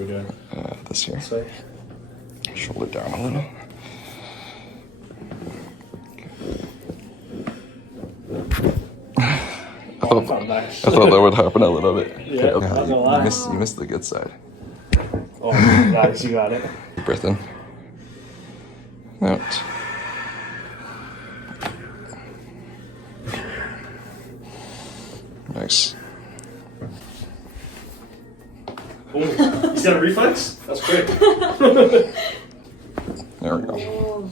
We're doing this here. this way. Shoulder down a little. I thought that would happen a little bit. Yeah, Okay. not gonna lie. You missed the good side. Oh, nice, you got it. Breath in. Out. Nice. Oh, he's got a reflex? That's great. There we go.